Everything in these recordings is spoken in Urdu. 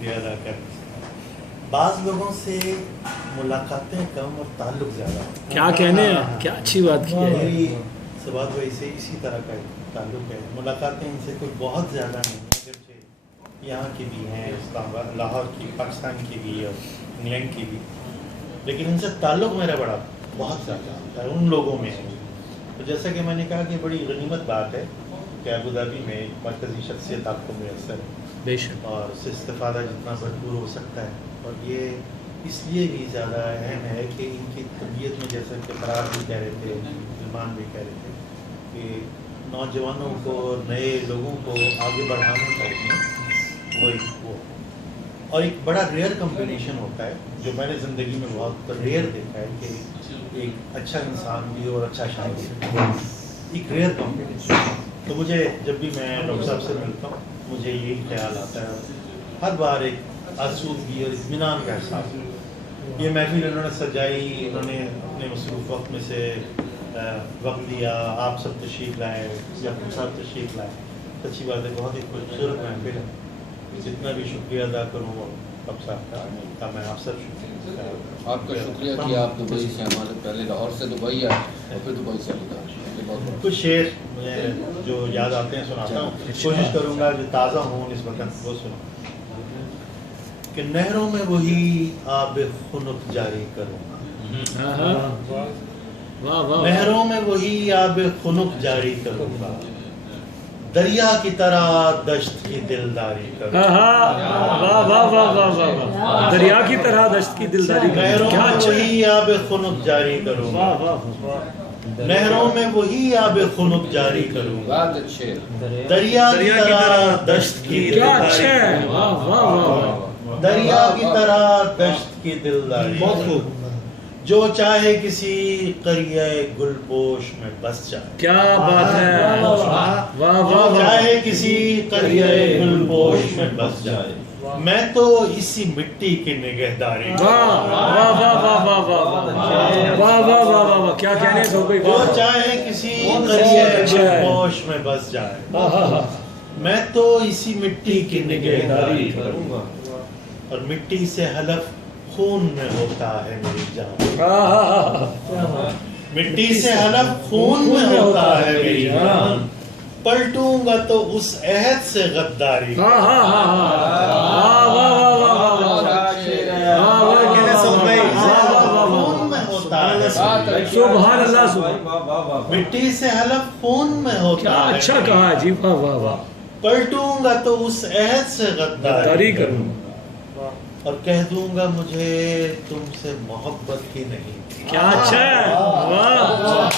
شکریہ ادا کرنا. بعض لوگوں سے ملاقاتیں کم اور تعلق زیادہ. کیا کہنے ہیں, کیا اچھی بات کی ہے. میری سواد بھائی سے اسی طرح کا تعلق ہے. ملاقاتیں ان سے کوئی بہت زیادہ نہیں, اگرچہ یہاں کی بھی ہیں, اسلام آباد لاہور کی, پاکستان کی بھی اور انگلینڈ کی بھی, لیکن ان سے تعلق میرا بڑا بہت زیادہ ہوتا ہے, ان لوگوں میں ہے. تو جیسا کہ میں نے کہا کہ بڑی غنیمت بات ہے کہ ابوظہبی میں ایک مرکزی شخصیت آپ کو میسر ہے, بے شک, اور اس سے استفادہ جتنا بھرپور ہو سکتا ہے. اور یہ اس لیے بھی زیادہ اہم ہے کہ ان کی طبیعت میں, جیسا کہ فرار بھی کہہ رہے تھے, سلمان بھی کہہ رہے تھے, کہ نوجوانوں کو, نئے لوگوں کو آگے بڑھانے کا وہ اور ایک بڑا ریئر کمبینیشن ہوتا ہے جو میں نے زندگی میں بہت ریئر دیکھا ہے کہ ایک اچھا انسان بھی اور اچھا شاعر بھی, ایک ریئر کمبینیشن. تو مجھے جب بھی میں ڈاکٹر صاحب سے ملتا ہوں مجھے یہی خیال آتا ہے, ہر بار ایک آسودگی اور اطمینان کا احساس. یہ محفل انہوں نے سجائی, انہوں نے اپنے مصروف وقت میں سے وقت دیا, آپ سب تشریف لائے, یعقوب صاحب تشریف لائے. اچھی بات ہے, بہت ہی خوبصورت محفل ہے. جتنا بھی شکریہ ادا کروں ڈاکٹر صاحب کا میں آپ سب شکریہ, آپ کا شکریہ کہ آپ دبئی سے ہمارے پہلے لاہور سے دبئی آئے اور پھر دبئی سے کچھ شعر مجھے جو یاد آتے ہیں سناتا ہوں. کوشش کروں گا جو تازہ ہوں اس وقت وہ سنوں. کہ نہروں میں وہی آب خنک جاری کروں گا, نہروں میں وہی آب خنک جاری کروں گا, دریا کی طرح دشت کی دلداری کروں گا. واہ واہ واہ واہ واہ, دریا کی طرح دشت کی دلداری کروں گا. نہروں میں وہی آب خنک جاری کروں گا, نہروں میں وہی آب خنک جاری کروں گا, دریا کی طرح دشت کی دلداری, دریا کی طرح دشت کی دلداری, جو چاہے کسی قریہ گل پوش میں بس جائے. کیا بات ہے, واہ جو چاہے کسی قریہ گل پوش میں بس جائے, میں تو اسی مٹی کی نگہداری. واہ واہ واہ واہ واہ واہ واہ واہ واہ واہ, کیا کہنے ہیں بھائی. جو چاہے کسی قریہ گل پوش میں بس جائے, میں تو اسی مٹی کی نگہداری کروں گا, اور مٹی سے حلف خون میں ہوتا ہے میری جان, مٹی سے حلف خون میں ہوتا ہے میری جان, پلٹوں گا تو اس عہد سے غداری. سبحان اللہ, سبحان, مٹی سے حلف خون میں ہوتا کیا ہے, اچھا کہا جی, واہ واہ واہ. پلٹوں گا تو اس عہد سے غداری کروں, اور کہہ دوں گا مجھے تم سے محبت ہی نہیں. کیا اچھا ہے, واہ.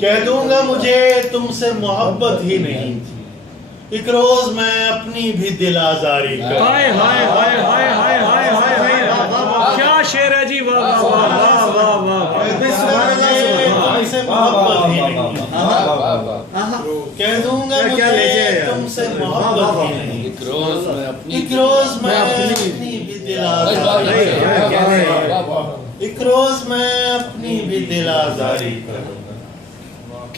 کہہ دوں گا مجھے تم سے محبت ہی نہیں تھی, ایک روز میں اپنی بھی دل آزاری کروں. ہائے ہائے ہائے ہائے ہائے ہائے ہائے ہائے, کیا شعر ہے جی, واہ واہ واہ واہ واہ. تم سے محبت ہی نہیں, کہہ دوں گا مجھے تم سے محبت ہی نہیں, ایک روز میں اپنی بھی دل آزاری, ایک روز میں اپنی بھی دل آزاری کروں.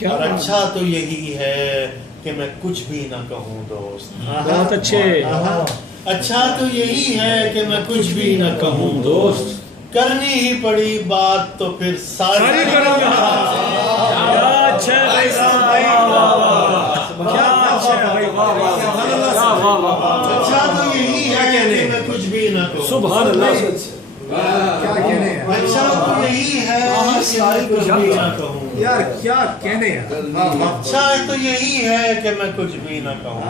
اور اچھا تو یہی ہے کہ میں کچھ بھی نہ کہوں دوست. بہت اچھے. اچھا تو یہی ہے کہ میں کچھ بھی نہ کہوں دوست, کرنی ہی پڑی بات تو پھر ساری کروں گا. کیا اچھا ہے بھائی صاحب, کیا اچھا ہے بھائی, واہ واہ. اچھا تو یہی ہے کہ میں کچھ بھی نہ کہوں. سبحان اللہ. اچھا تو یہی ہے کہ میں کچھ بھی نہ کہوں. یار کیا کہنے ہیں. اچھا تو یہی ہے کہ میں کچھ بھی نہ کہوں,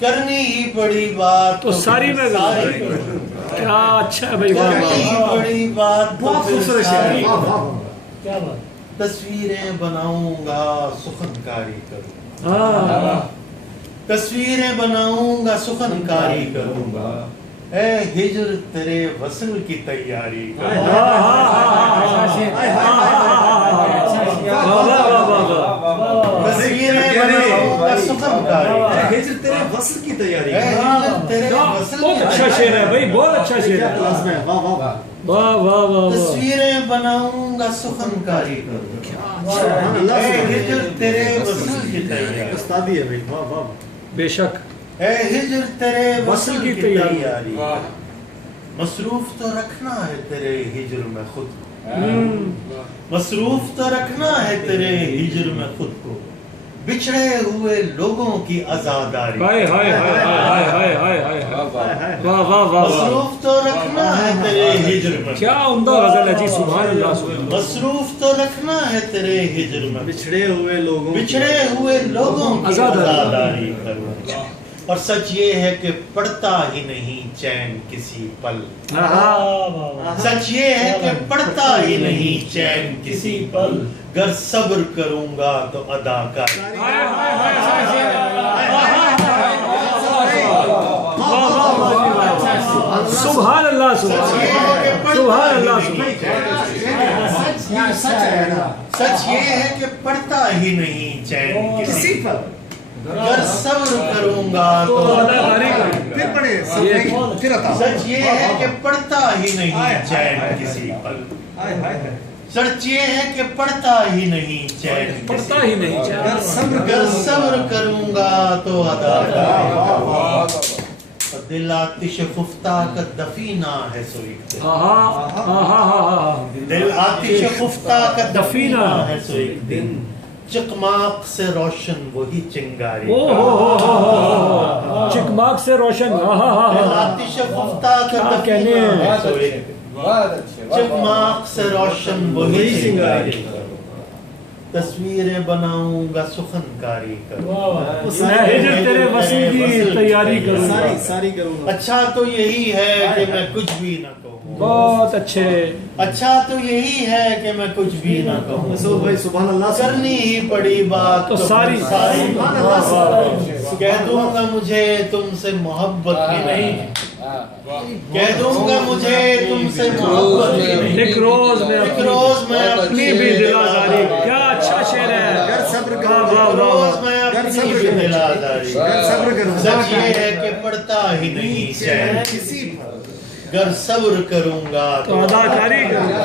کرنی ہی پڑی بات تو ساری میں کیا اچھا ہے بھائی, کرنی ہی پڑی بات تو خوبصورت شعر ہے. کیا بات. تصویریں بناؤں گا سخن کاری کروں, تصویریں بناؤں گا سخن کاری کروں گا, اے ہجر تیرے وصل کی تیاری کروں. تصویریں بناؤں گا سخن کاری, ہجر تیرے وصل کی تیاری. بہت اچھا شعر ہے بھائی, بہت اچھا شعر ہے. واہ واہ واہ. تصویریں بناؤں گا سخن کاری کروں, اے ہجر تیرے وصل کی تیاری. استادی ہے بھائی, واہ واہ. بے شک اے ہجر تیرے وصل وصل کی کی تیاری۔ تیاری، مصروف تو رکھنا ہے تیرے ہجر میں خود کو، مصروف تو رکھنا ہے تیرے ہجر میں خود کو، بچھڑے ہوئے لوگوں کی عزاداری، ہائے ہائے ہائے ہائے ہائے ہائے ہائے واہ واہ واہ واہ، مصروف تو رکھنا ہے تیرے ہجر میں، کیا عمدہ غزل ہے جی، سبحان اللہ سبحان اللہ۔ مصروف تو رکھنا ہے تیرے ہجر میں، بچھڑے ہوئے لوگوں بچھڑے ہوئے لوگوں کی عزاداری عزاداری کروں، اور سچ یہ ہے کہ پڑتا ہی نہیں چین کسی پل، سچ یہ ہے کہ پڑتا ہی نہیں چین کسی پل، گر صبر کروں گا تو ادا کر، سبحان اللہ سبحان اللہ سچ یہ ہے کہ پڑتا ہی نہیں چین کسی پل، گر صبر کروں گا تو اداکاری کریں گے۔ پھر پڑھے پھر عطا، سچ یہ ہے کہ پڑتا ہی نہیں چین کسی پل، سچ یہ ہے کہ پڑتا ہی نہیں چین کسی پڑتا ہی نہیں چین، گر صبر کروں گا تو ادا کروں، دل آتش خفتہ کا دفینہ ہے سوئی، دل آتش خفتہ کا دفینہ ہے سوئی دن، چکماق سے روشن وہی چنگاری، چکماک سے روشن، دل آتش خفتہ کا دفینہ ہے سوئی دن، چکماق سے روشن وہی چنگاری، تصویریں بناؤں گا سخن کاری کروں، میں ہجر تیرے وصل کی تیاری کروں گا۔ ساری کروں گا۔ اچھا تو یہی ہے کہ میں کچھ بھی نہ کہوں، بہت اچھے، اچھا تو یہی ہے کہ میں کچھ بھی نہ کہوں، مسعود بھائی سبحان اللہ، کرنی ہی پڑی بات تو ساری کہہ دوں گا مجھے تم سے محبت بھی نہیں، کہہ دوں گا مجھے تم سے محبت بھی نہیں، ایک روز میں اپنی بھی دل آزاری، کیا اچھا شعر ہے، گر صبر ایک کروں، روز میں اپنی بھی دل آزاری، گر صبر کروں، سچ یہ ہے کہ پڑتا ہی نہیں چین کسی گر صبر کروں گا تو اداکاری کروں گا۔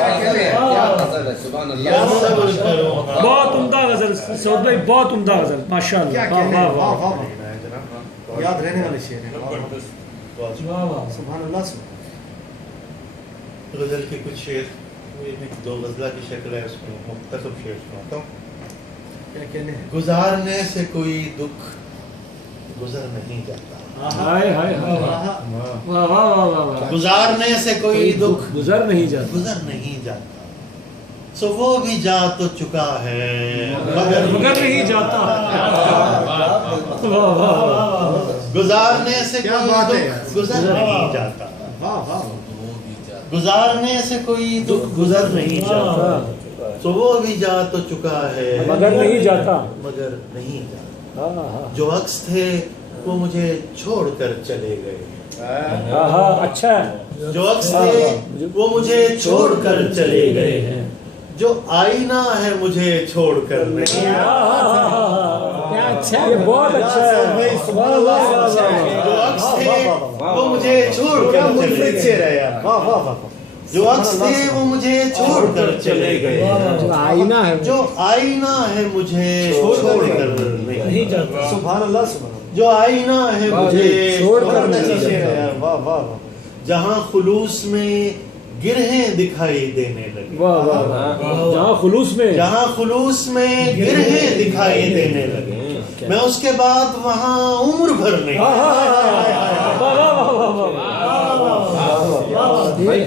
یا صبر کروں گا، بہت عمدہ غزل سعود بھائی، بہت عمدہ غزل، ماشاء کیا اللہ، کہنے، واہ واہ واہ واہ، یاد رہنے والے شعر ہیں، واہ واہ۔ سبحان اللہ۔ غزل کے کچھ شعر، ایک دو غزلہ کی شکل ہے، اس میں مختصر شعر سناتا ہوں۔ کیا کہنے ہیں؟ گزارنے سے کوئی دکھ گزر نہیں جاتا، ہائے ہائے ہائے، واہ واہ واہ واہ، گزارنے سے کوئی دکھ گزر نہیں جاتا، گزر نہیں جاتا، سو وہ بھی جا تو چکا ہے مگر نہیں جاتا، واہ واہ، گزارنے سے کیا کوئی بات ہے، دکھ گزر نہیں جاتا، واہ واہ، گزارنے سے کوئی دکھ گزر نہیں جاتا، سو وہ بھی جا تو چکا ہے مگر نہیں جاتا، مگر نہیں جاتا، جو عکس تھے وہ مجھے چھوڑ کر چلے گئے، اچھا ہے، جو عکس تھے وہ مجھے چھوڑ کر چلے گئے ہیں، جو آئینہ ہے مجھے چھوڑ کر نہیں، یہ بہت اچھا ہے، واہ واہ واہ واہ، جو عکس تھے وہ مجھے چھوڑ کر چلے گئے، واہ واہ واہ، جو عکس تھے وہ مجھے چھوڑ کر چلے گئے، جو آئینہ ہے، جو آئینہ ہے مجھے چھوڑ کر نہیں جاتا، سبحان اللہ، سبحان اللہ، جو آئینہ ہے مجھے چھوڑ کر چھوڑ نہیں چلے جاتا، گئے، واہ واہ واہ، جہاں خلوص میں گرہیں دکھائی دینے لگے، واہ واہ واہ، جہاں خلوص میں، جہاں خلوص میں گرہیں دکھائی دینے لگے، میں اس کے بعد وہاں عمر بھر نہیں،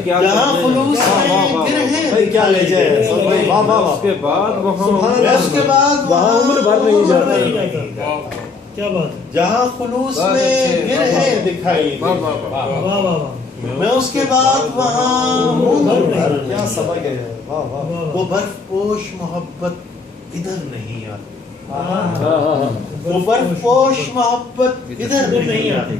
جہاں خلوص میں گرہیں کیا لے جائے، واہ واہ واہ، اس کے بعد وہاں میں اس کے بعد وہاں عمر بھر نہیں جاتا، جاتا، کیا بات، جہاں خلوص میں گرہیں دکھائی دینے لگے، میں اس کے بعد وہاں عمر بھر کیا نہیں، سبق ہے، واہ واہ، وہ برف پوش محبت ادھر نہیں آتی، ہے، وہ برف پوش محبت ادھر نہیں آتی،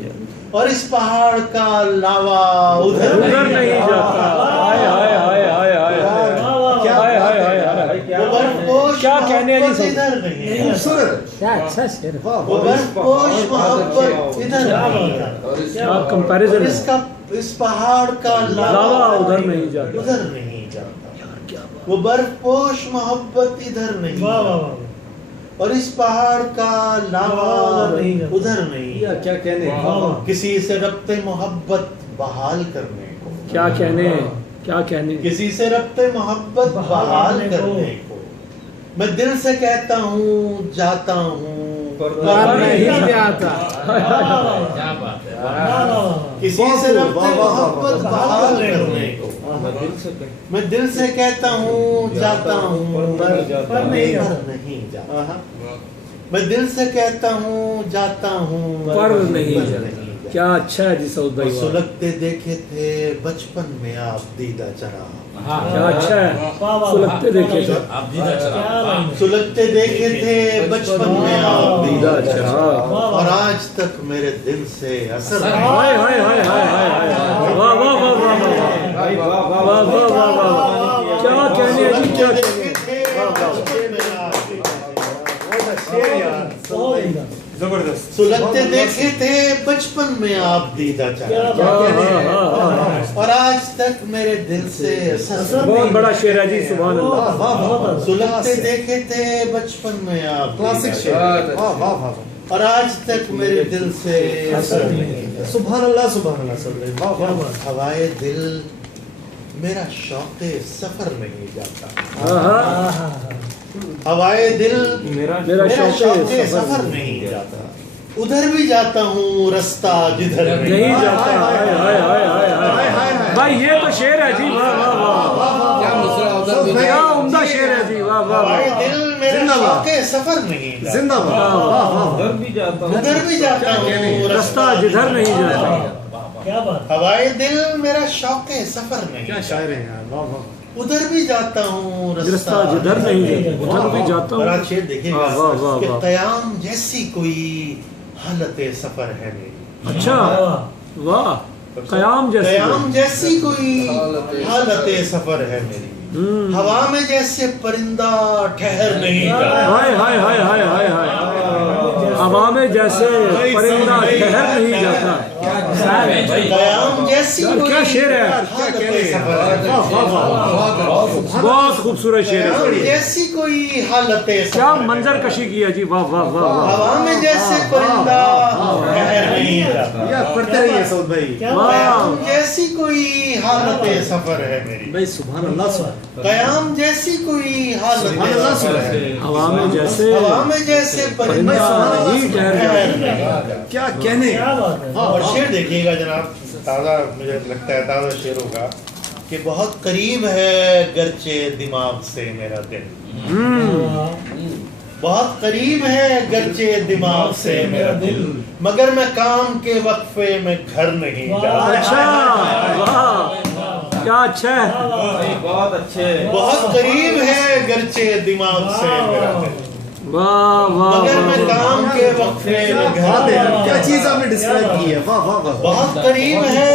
اور اس پہاڑ کا لاوا ادھر نہیں جاتا، ہائے ہائے ہائے ہائے ہائے ہائے ہائے ہائے ہائے، وہ برف پوش کیا کہنے والی محبت سب، ادھر نہیں آتی، خوبصورت، کیا اچھا شعر، وہ برف پوش محبت ادھر نہیں آتی، کیا کمپیریزن اس کا اس پہاڑ کا لاوا ادھر نہیں جاتا، ادھر نہیں جاتا، وہ برف پوش محبت ادھر نہیں جاتا، اور اس پہاڑ کا لاوا ادھر نہیں، کیا کہنے، کسی سے ربط محبت بحال کرنے کو، کیا کہنے، کیا کہنے، کسی سے ربط محبت بحال کرنے کو، میں دل سے کہتا ہوں جاتا ہوں پر نہیں جاتا، کسی سے ربط محبت بحال کرنے کو، میں دل سے کہتا ہوں جاتا ہوں پر نہیں جاتا، میں دل سے کہتا ہوں جاتا ہوں پر نہیں جاتا۔ کیا اچھا ہے جی سعود بھائی، سلگتے دیکھے تھے بچپن میں آپ دیدہ چرا، کیا اچھا ہے، سلگتے دیکھے تھے، سلگتے دیکھے تھے بچپن میں آپ دیدہ چرا، اور آج تک میرے دل سے اثر ہائے ہائے ہائے ہائے ہائے ہائے، واہ واہ واہ واہ واہ واہ واہ واہ واہ، کیا کہنے ہیں جی، کیا کہنے سلگتے دیکھے تھے بچپن میں آپ دیدہ چرا، اور آج تک میرے دل سے اثر بہت بڑا شعر ہے جی، سبحان اللہ، سلگتے دیکھے تھے بچپن میں آپ کلاسک دیدہ شعر، چرا، واہ واہ واہ، اور آج تک میرے دل سے اثر نہیں، سبحان اللہ سبحان اللہ سبحان اللہ، واہ واہ، ہوائے دل میرا شوق سفر نہیں جاتا، ہوائے دل میرا شوق شوق سفر نہیں جاتا، ادھر بھی جاتا ہوں رستہ جدھر نہیں جاتا، ہائے ہائے ہائے ہائے ہائے، بھائی یہ تو شعر ہے جی، واہ واہ واہ، کیا مصرع ادھر بھی کیا عمدہ شعر ہے جی، واہ واہ ہوائے واہ، دل میرا شوق سفر نہیں جاتا، زندہ باد، واہ واہ، ادھر بھی جاتا ہوں رستہ جدھر نہیں جاتا، ہوائے دل میرا شوق سفر نہیں کیا جاتا، شاعر ہیں یار، واہ واہ، ادھر بھی جاتا ہوں رستہ جدھر نہیں جاتا، ادھر بھی جاتا بڑا ہوں، شعر دیکھیں واہ واہ گا واہ کہ واہ، قیام جیسی کوئی حالت سفر ہے میری، اچھا، واہ، قیام جیسے، قیام جیسی کوئی حالت سفر ہے میری، ہوا میں جیسے پرندہ ٹھہر نہیں جاتا، ہائے ہائے ہائے ہائے ہائے ہائے، ہوا میں جیسے پرندہ ٹھہر نہیں جاتا، قیام جیسی یار کیا شعر ہے، حالت سفر ہے، بہت خوبصورت شعر ہے، قیام جیسی کوئی حالت کیا سفر ہے، منظر کشی کی ہے جی، واہ واہ واہ واہ، ہوا میں جیسے پرندہ ٹھہر نہیں جاتا، یار پڑھتے رہیے سعود بھائی، قیام جیسی کوئی حالت سفر ہے میری، بھائی سبحان اللہ سبحان قیام جیسی کوئی حالت سفر ہے، ہوا میں جیسے ہوا میں جیسے پرندہ پرندہ ہی ٹھہر ٹھہر جاتا، نہیں جاتا، کیا کہنے، اور شعر دیکھیے گا جناب، تازہ مجھے لگتا ہے تازہ شعر ہوگا کہ بہت قریب ہے گرچہ دماغ سے میرا دل، بہت قریب ہے گرچہ دماغ سے میرا دل، مگر میں کام کے وقفے میں گھر نہیں جاتا، اچھا، واہ، کیا اچھا ہے، بہت قریب ہے گرچہ دماغ سے میرا دل، واہ واہ مگر میں واہ، کام کے وقفے میں بات گھر ہے، نہیں کیا جاتا، چیز آپ نے ڈسکرائب کی ہے، واہ واہ واہ، بہت قریب ہے،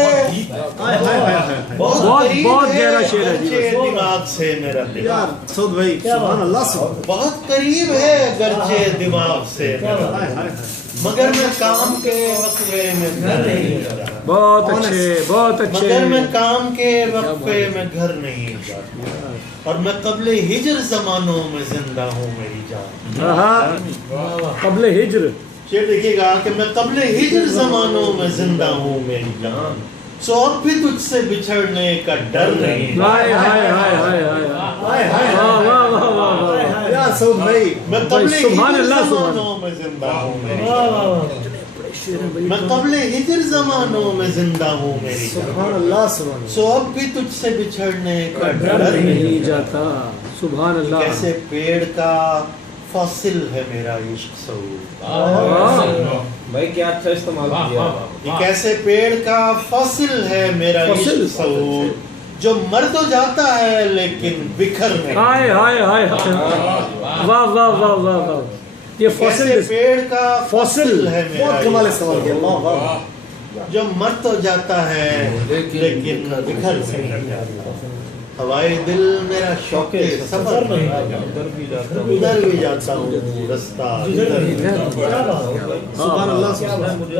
ہائے ہائے ہائے ہائے، بہت قریب بہت ہے گہرا شعر ہے جی، گرچہ دماغ سے میرا دل، یار سعود بھائی سبحان اللہ سبحان اللہ، بہت قریب ہے گرچہ دماغ سے میرا دل، ہائے ہائے ہائے، مگر میں کام کے وقفے میں گھر نہیں جاتا، بہت اچھے، بہت مگر میں اچھے، کام کے وقفے میں گھر نہیں جاتا، اور میں قبل ہجر زمانوں میں زندہ ہوں میری جان، قبل ہجر، شعر دیکھیے گا کہ میں قبل ہجر زمانوں میں زندہ ہوں میری جان، سو اب بھی تجھ سے بچھڑنے کا ڈر نہیں، ہائے ہائے ہائے ہائے ہائے، واہ واہ واہ واہ واہ، یار سعود بھائی، میں قبل سبحان ہجر اللہ، سبحان زمانوں میں زندہ ہوں میری جان، میں قبل ہجر زمانوں میں زندہ ہوں میری جان، سبحان اللہ سبحان اللہ، سو اب بھی تجھ سے بچھڑنے کا ڈر نہیں، نہیں جاتا، سبحان اللہ، کیسے پیڑ کا فاصل ہے میرا عشق سعود، بھائی کیا اچھا استعمال کیا، یہ کیسے پیڑ کا فاصل ہے میرا عشق سعود، جو مر تو جاتا ہے لیکن بکھر نہیں، ہائے ہائے ہائے ہائے، واہ واہ واہ واہ واہ، یہ کیسے فصل، پیڑ کا فاصل ہے میرا بہت کمال عشق استعمال کیا، واہ واہ، سعود، جو مر تو جاتا ہے لیکن بکھر نہیں جاتا، ہوائے دل میرا شوق سفر نہیں جاتا، ادھر بھی جاتا ہوں رستہ ادھر بھی جاتا ہوں، سبحان اللہ سبحان اللہ، مجھے